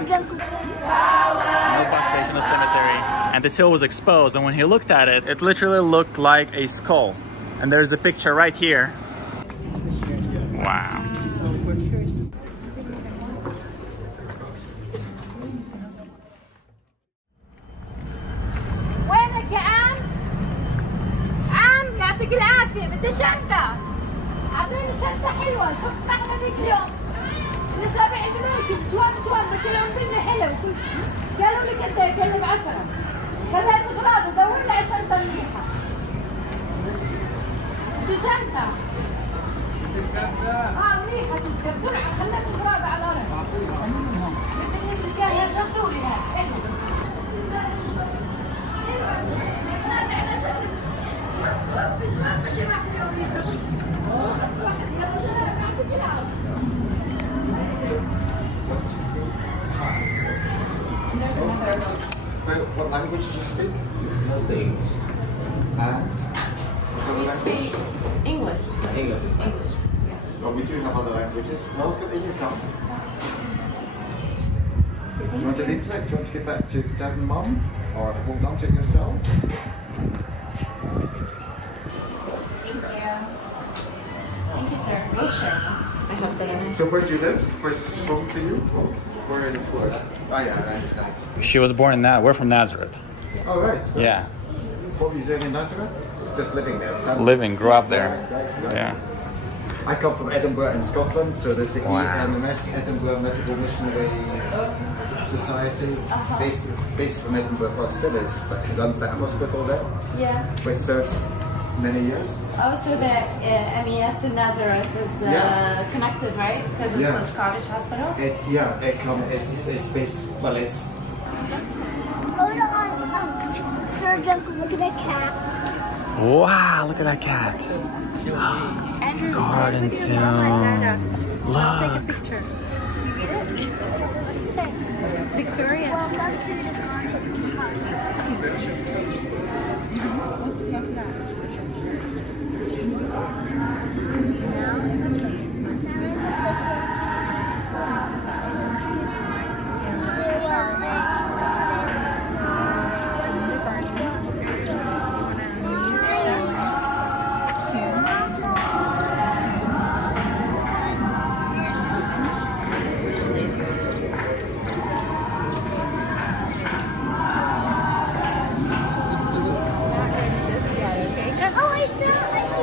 No bus station, no cemetery. And this hill was exposed, and when he looked at it, it literally looked like a skull. And there's a picture right here. Wow. So we're curious to see. وينك يا عم؟ عم يعطيك العافية، بدي شنطة. أعطيني شنطة حلوة، شفت طعمة ذيك اليوم. لسه بيعجبوني جواب بكلهم مني حلو. قالوا لي قد ايه؟ قال لي ب10. خليت اغراض ادور لي على شنطة منيحة. بدي شنطة. منيحة جدا بسرعة خليت اغراض على الأرض. بدي تلقاها شطوري هاي حلوة. What language do you speak? Mostly English. And We speak English. English is English. well, we do have other languages. Welcome, in you come. Do you want a leaflet? Do you want to give that to Dad and Mum? Or hold on to it yourselves? Thank you, sir. Rachel, my husband and I. So where do you live? Where's home for you? We're in Florida. Oh yeah, right. She was born in that. We're from Nazareth. Oh right. Yeah. What were you doing in Nazareth? Just living there. Living, grew up there. Right. Yeah. I come from Edinburgh in Scotland, so there's the Wow. EMMS, Edinburgh Medical Missionary Society, based from Edinburgh for still is, but he runs that hospital there, Yeah. which serves many years. Also, the MES in Nazareth is Yeah. connected, right? Because it's Yeah. a Scottish hospital. It's based, well, it's Rhoda Sergio, look at that cat. Wow, look at that cat. Garden tomb. Look. Take a picture. You get it? What's it say? Victoria. Welcome to the What's it say after that? Now the place.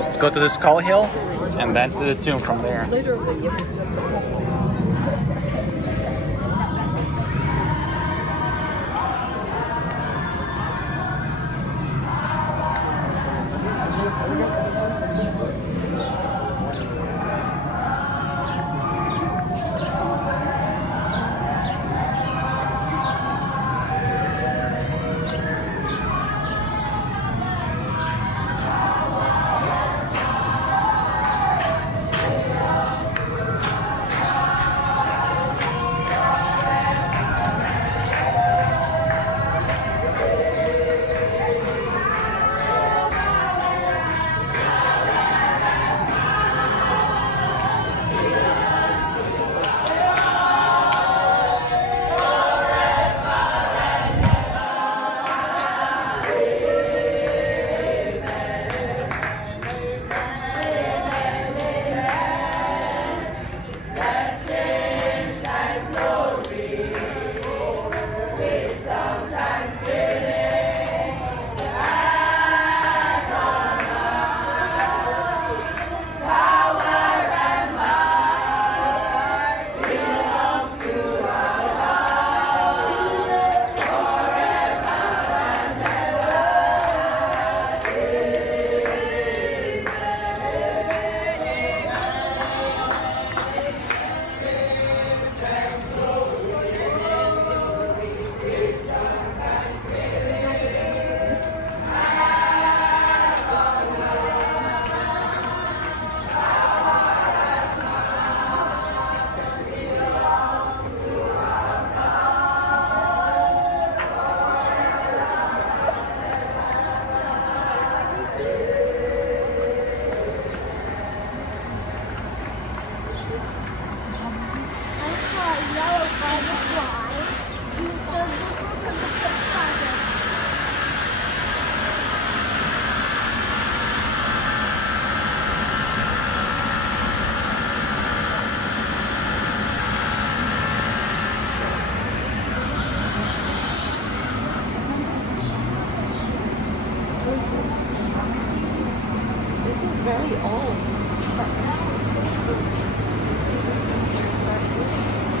Let's go to the Skull Hill and then to the tomb from there.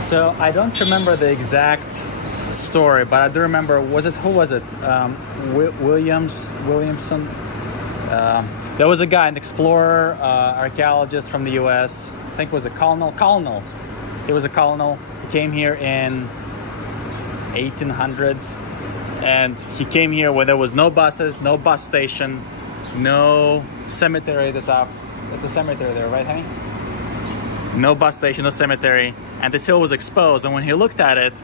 So I don't remember the exact story, but I do remember. Who was it? Williamson. There was a guy, an explorer, archaeologist from the U.S. I think it was a colonel. He was a colonel. He came here in 1800s, and he came here where there was no buses, no bus station, no cemetery at the top. That's a cemetery there, right, honey? No bus station, no cemetery, and this hill was exposed. And when he looked at it,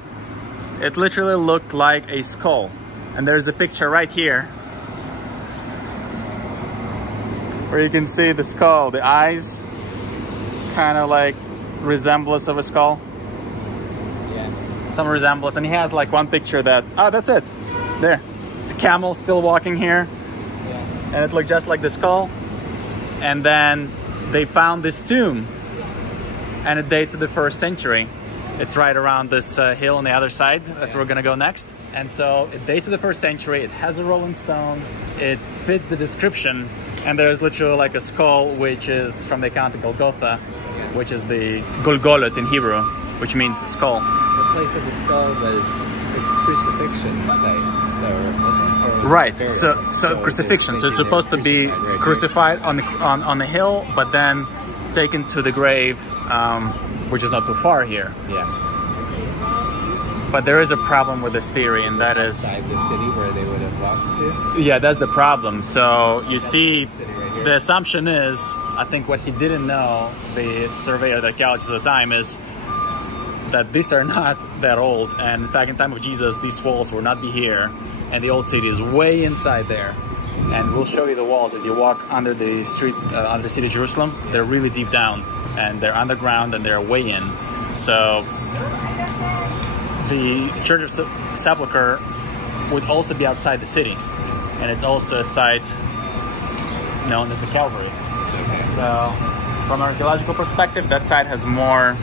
it literally looked like a skull. And there's a picture right here where you can see the skull, the eyes, kind of like resemblance of a skull. Yeah. Some resemblance. And he has like one picture that, oh, that's it. There. The camel still walking here. Yeah. And it looked just like the skull. And then they found this tomb. And it dates to the 1st century. It's right around this hill on the other side. That's where we're gonna go next. And so it dates to the 1st century. It has a rolling stone. It fits the description. And there's literally like a skull, which is from the account of Golgotha, which is the Golgolot in Hebrew, which means skull. The place of the skull was the crucifixion site, though, wasn't it? Right. So crucifixion. So it's supposed to be crucified on the hill, but then taken to the grave, which is not too far here. Yeah. But there is a problem with this theory, and that is inside the city where they would have walked to. Yeah, that's the problem. So you see, the assumption is, I think what he didn't know, the surveyor, the archaeologist at the time, is that these are not that old. And in fact, in the time of Jesus, these walls will not be here, and the old city is way inside there. And we'll show you the walls as you walk under the street, under the city of Jerusalem. They're really deep down, and they're underground, and they're way in. So the Church of Sepulchre would also be outside the city, and it's also a site known as the Calvary. So from an archaeological perspective, that site has more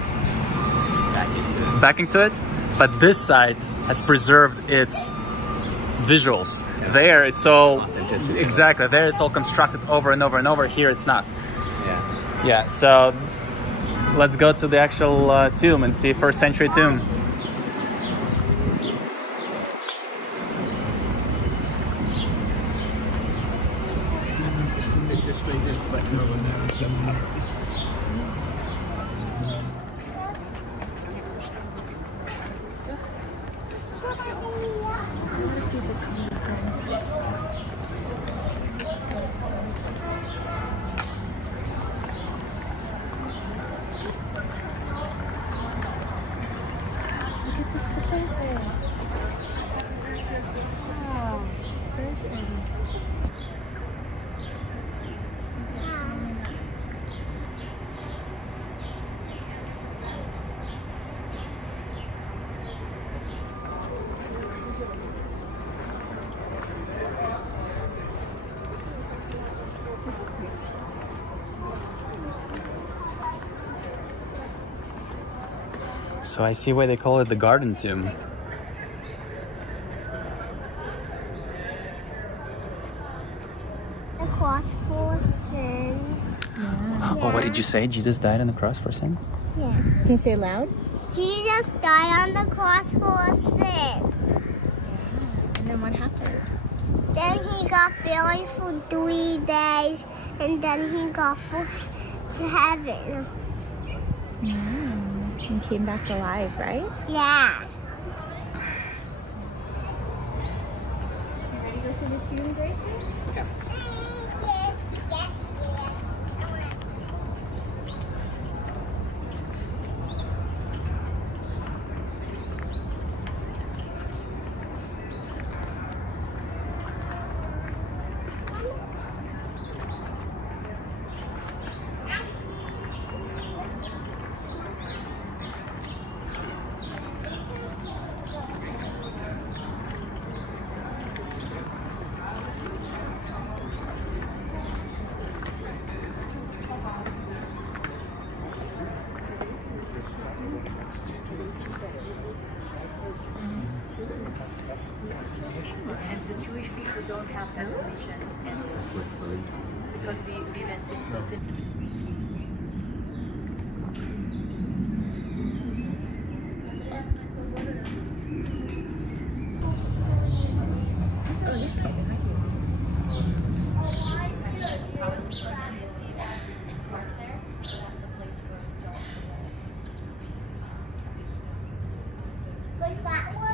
backing to it, but this site has preserved its visuals. Yeah. There it's all exactly there, it's all constructed over and over and over. Here it's not. Yeah, so let's go to the actual tomb and see 1st century tomb. So I see why they call it the garden tomb. The cross for sin. Yeah. Oh, what did you say? Jesus died on the cross for sin? Yeah. Can you say it loud? Jesus died on the cross for sin. And then what happened? Then he got buried for 3 days, and then he got to heaven. And came back alive, right? Yeah. You ready to listen to tune, Gracie? Yes, yes, yes. And the Jewish people don't have that permission. And That's what's believed. because we went into sin. like that one?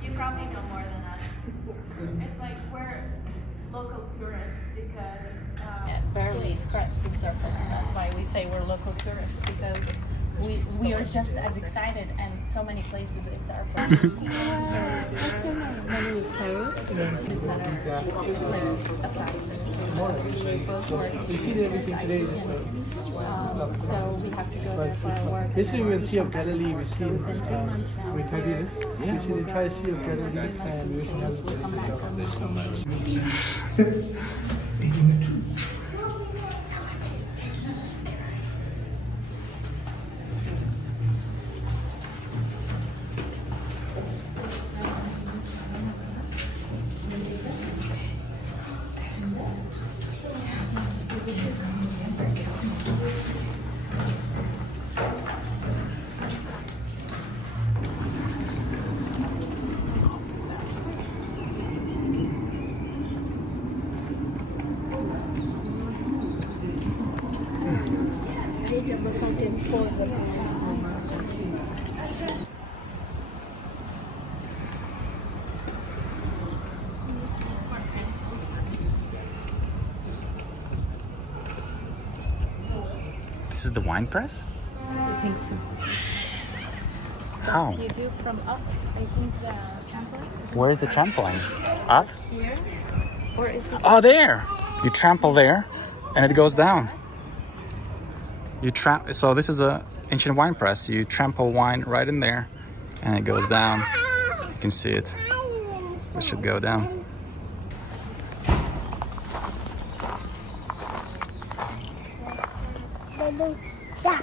You probably know more than us. It's like we're local tourists because it barely scratched the surface, and that's why we say we're local tourists, because we are just as excited, and so many places it's our first. What's your name? My name is Carol. We see everything today is just so we have to go there for our work. basically we will Sea of Galilee, we see we can do this. We see the entire Sea of Galilee and we can have There's so much. This is the Winepress? I think so. How? What you do from up, I think the trampoline. Where's the trampoline? Up? Here? Or is this? Oh, there! You trample there, and it goes down. So this is a ancient wine press. You trample wine right in there, and it goes down. You can see it. It should go down. Da,